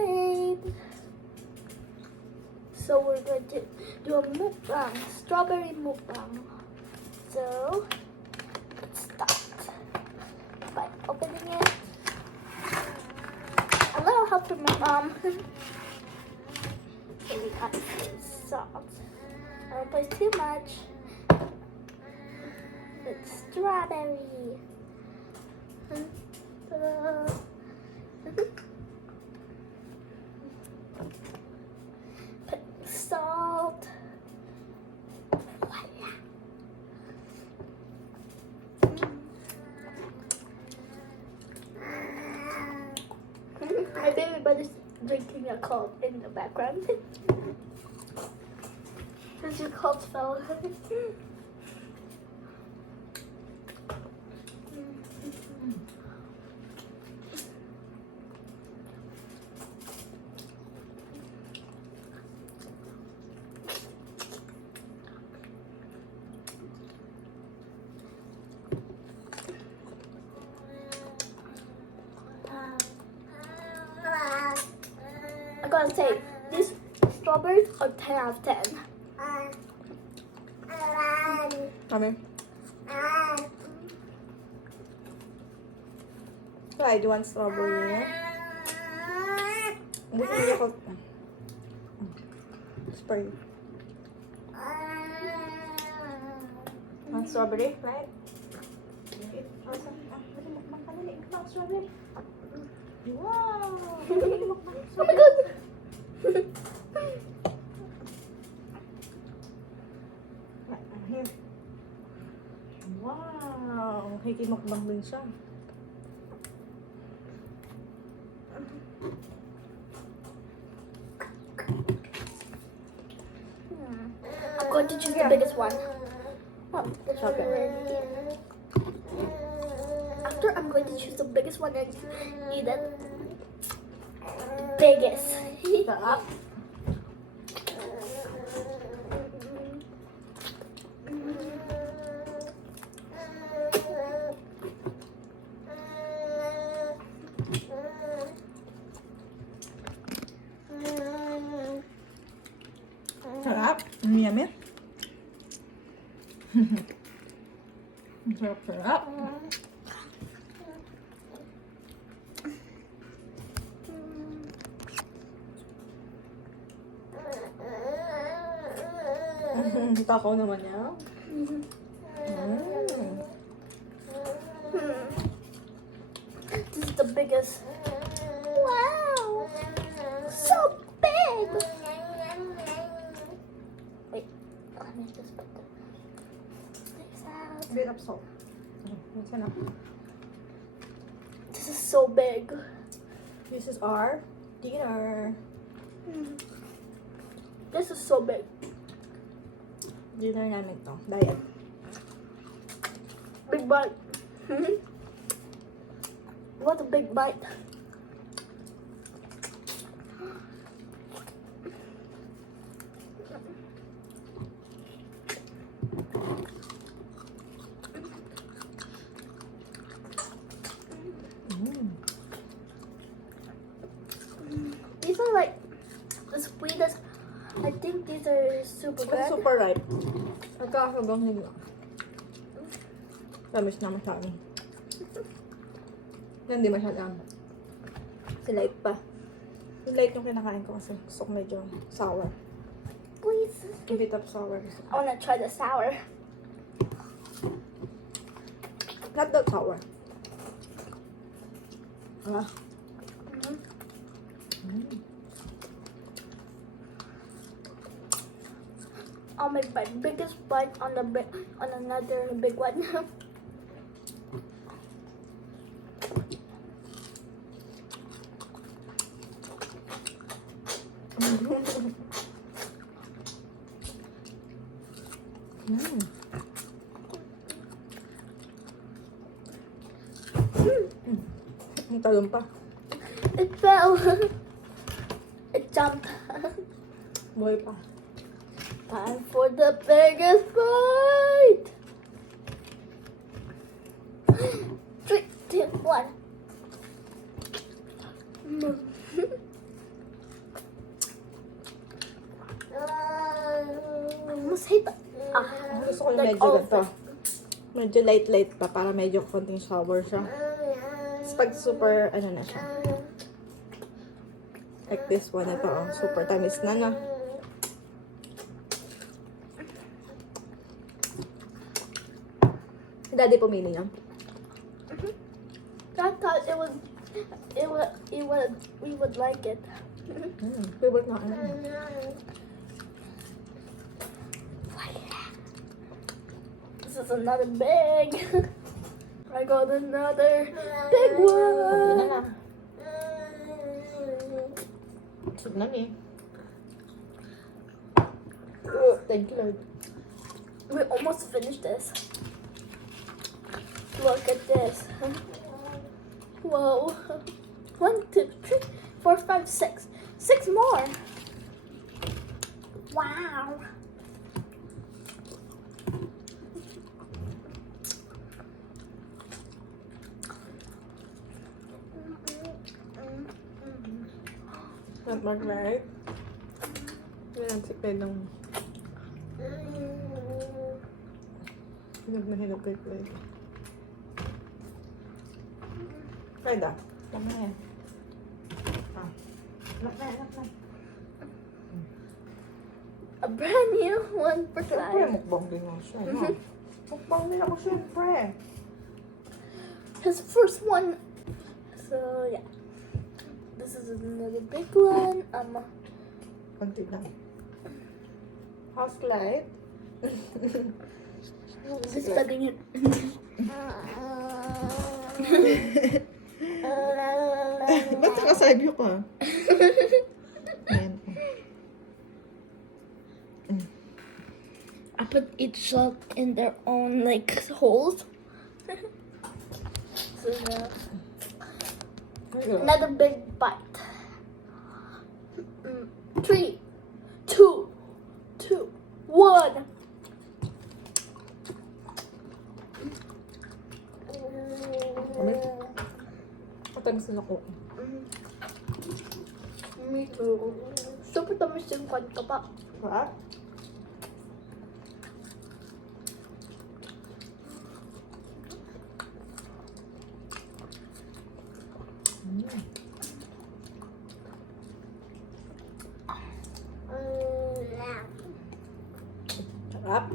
great. So we're going to do a mukbang, strawberry mukbang. So let's start by opening it. A little help from my mom. Okay, we got some salt. I don't place too much. It's strawberry. Ta-da. Put salt. Voila. My baby brother's drinking a Coke in the background. There's your Coke fell. I'm gonna say these strawberries are 10 out of 10. Mommy. Why do you want strawberry? Spray. Want strawberry, right? Strawberry. Wow! Oh my god! Here. Wow! Hikimukbang din siya. I'm going to choose the biggest one. Oh, Chocolate. After I'm going to choose the biggest one and eat it. Biggest. Sarap. Sarap. Yummy. Sarap. Takaw naman niya. This is the biggest. Wow! So big! Wait, let me just put this out. Bit of salt. That's enough. This is so big. This is our dinner. This is so big. Dinner namin to. Diet. Big bite. What a big bite. These are like the sweetest. I think these are super It's good. super ripe. Nagkakagang nila. Tamis na masyado. Hindi masyadong. Si light pa. Yung light yung kinakain ko kasi gusto ko medyo sour. Please. A bit of sour. I wanna try the sour. Not that sour. Ah. I'll make my biggest bite on another big one. Ang talong pa. It fell. It jumped. Buhay pa. Time for the biggest bite. 3, 2, 1. like medyo all of ganito. it. Medyo light pa para medyo konting sour siya. Tapos pag super, ano na siya. Like this one, ito oh, super tamis na na. Si Daddy pumili niya. I thought we would like it. Favorite na ano. This is another big. I got another big one. na lang. Sub na ni. Thank you, Lord. We almost finished this. Look at this. Whoa. 1, 2, 3, 4, 5, 6. 6 more. Wow. Not mag-right. Yan ang sikay ng hinog na hinog kay Clay. Kaya tama na yan. Anak na. A brand new one for Siyempre, Clyde. mukbang din ako siya. No? Mukbang din ako siyempre. His first one. So yeah. This is another big one. Konti lang. How's Clyde? He's studying it. Ba't nakasabi ko ah? Ayan. I put each salt in their own like holes. So yeah. Another big bite. 3, 2, 1. Matamis na ako. Me too. Super tamis yung kwento pa. What? Sarap.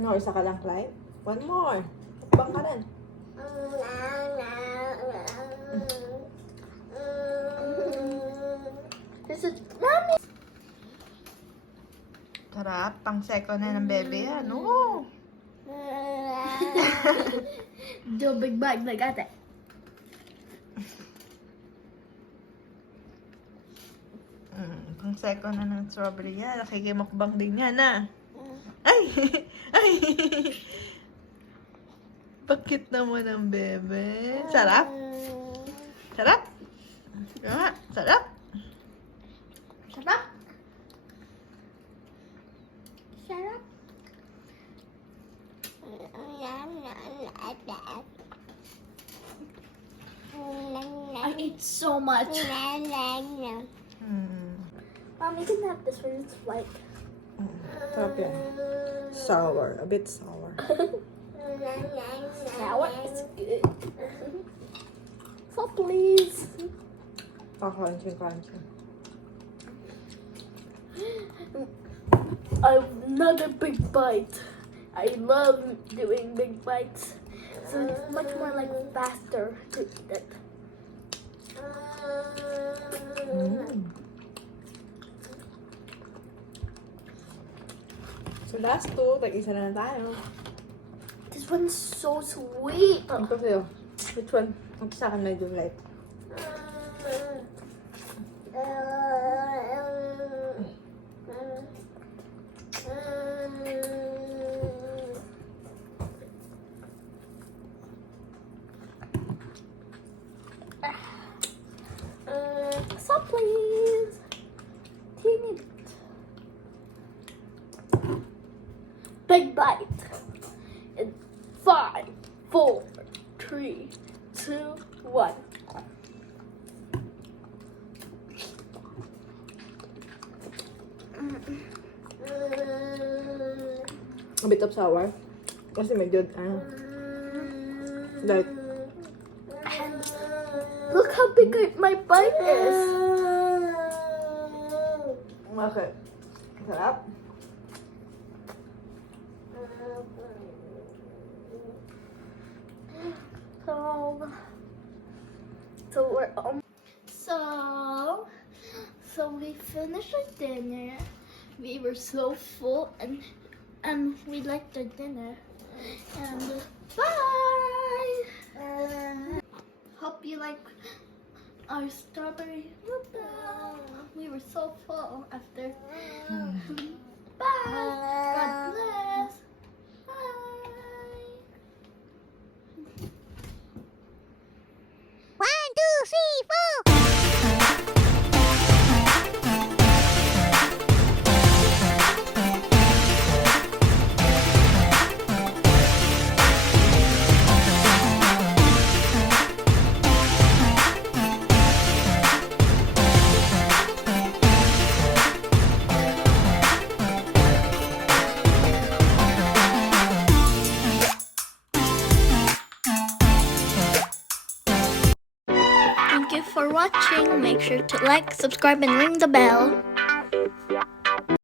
No, isa ka lang, Clyde. One more. Mukbang ka rin. This is mommy. Sarap. Pang second na ng bebe yan. Oo. Do a big bite like that. Pang second na ng strawberry yan. Nakikimukbang din yan, ah. Ay! Ay! Bakit naman ang bebe? Sarap? Sarap? Yeah, sarap? Sarap. Sarap. I ate so much. Mom, you can have this one. It's like. Sarap yan. Sour. A bit sour. Sour is good. So please. Crunchy. Another big bite. I love doing big bites. So it's much more like faster to eat it. So last two, tag-isa na tayo. This one's so sweet. Ito sa'yo. Which one? Ito sa akin medyo light. So please. Teeny bit. Big bite. In 5, 4, 3, 2, 1. A bit of sour. Kasi medyo, like, And look how big my bite is. okay. Sarap. So we're so we finished our dinner. We were so full and we liked our dinner. And bye. Hope you like our strawberry mukbang. We were so full after. Bye. God bless. Bye. 1, 2, 3, 4. Thank you for watching. Make sure to like, subscribe, and ring the bell.